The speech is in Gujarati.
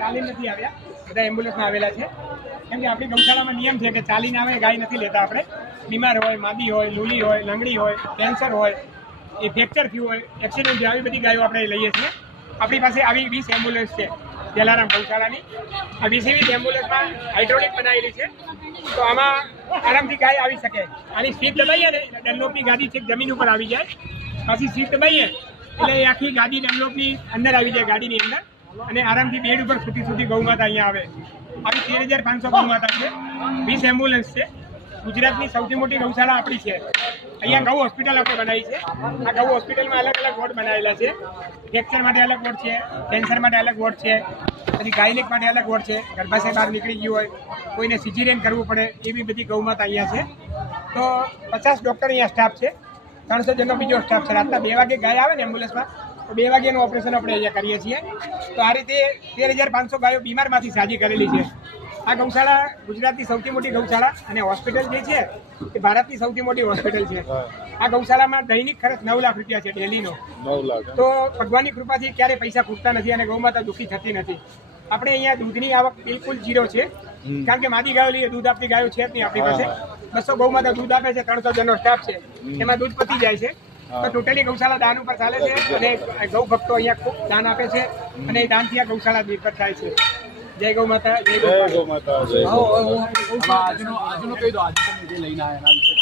ચાલીને નથી આવ્યા, બધા એમ્બ્યુલન્સમાં આવેલા છે. કેમ કે આપણી ગૌશાળામાં નિયમ છે કે ચાલીને આવે ગાય નથી લેતા આપણે. બીમાર હોય, માદી હોય, લૂલી હોય, લંગડી હોય, કેન્સર હોય, એ ફ્રેક્ચર થયું હોય, એક્સિડન્ટ થયું, આવી બધી ગાયો આપણે લઈએ છીએ. આપણી પાસે આવી 20 એમ્બ્યુલન્સ છે જલારામ ગૌશાળાની. આ 20 એમ્બ્યુલન્સમાં હાઇડ્રોલિક બનાવેલી છે, તો આમાં આરામથી ગાય આવી શકે. આની સીટ દબાઈએ ને ડનલોપની ગાદી છે જમીન ઉપર આવી જાય, પછી સીટ દબાઈએ એટલે એ આખી ગાદી ડનલોપની અંદર આવી જાય, ગાડીની અંદર, અને આરામથી બેડ ઉપર સુધી ગૌમાતા અહીંયા આવે. આવી 13,500 ગૌમાતા છે, 20 એમ્બ્યુલન્સ છે. ગુજરાતની સૌથી મોટી ગૌશાળા આપણી છે. અહીંયા ગૌ હોસ્પિટલ આપણે બનાવી છે. આ ગૌ હોસ્પિટલમાં અલગ અલગ વોર્ડ બનાવેલા છે. ફ્રેક્ચર માટે અલગ વોર્ડ છે, કેન્સર માટે અલગ વોર્ડ છે, પછી ગાયનેક માટે અલગ વોર્ડ છે. ગર્ભાશય બહાર નીકળી ગયું હોય, કોઈને સિઝેરિયન કરવું પડે, એવી બધી ગૌમાતા અહીંયા છે. તો 50 ડૉક્ટર અહીંયા સ્ટાફ છે, 300 જણનો બીજો સ્ટાફ છે. રાતના 2 વાગે ગાય આવે ને એમ્બ્યુલન્સમાં, તો 2 વાગ્યાનું ઓપરેશન આપણે અહીંયા કરીએ છીએ. તો આ રીતે 13,500 ગાયો બીમારમાંથી સાજી કરેલી છે. આ ગૌશાળા ગુજરાતની સૌથી મોટી ગૌશાળા, અને હોસ્પિટલ જે છે એ ભારતની સૌથી મોટી હોસ્પિટલ છે. આ ગૌશાળામાં દૈનિક ખર્ચ 9 લાખ રૂપિયા છે ડેલીનો. 9 લાખ. તો ભગવાનની કૃપાથી ક્યારે પૈસા ખૂટતા નથી અને ગૌમાતા દુઃખી થતી નથી. આપણે અહીંયા દૂધની આવક બિલકુલ 0 છે, કારણ કે માદી ગાયો લઈએ, દૂધ આપતી ગાયો છે જ નહીં આપણી પાસે. 200 ગૌમાતા દૂધ આપે છે, 300 જણનો સ્ટાફ છે, એમાં દૂધ પતી જાય છે. તો ટોટલી ગૌશાળા દાન ઉપર ચાલે છે, અને ગૌ ભક્તો અહીંયા ખૂબ દાન આપે છે, અને એ દાનથી આ ગૌશાળા નિર્ભર થાય છે. જય ગૌ માતા, જય ગૌ માતા. આજનો કહી દો, આજે તમે જે લઈને આવ્યા એના વિશે.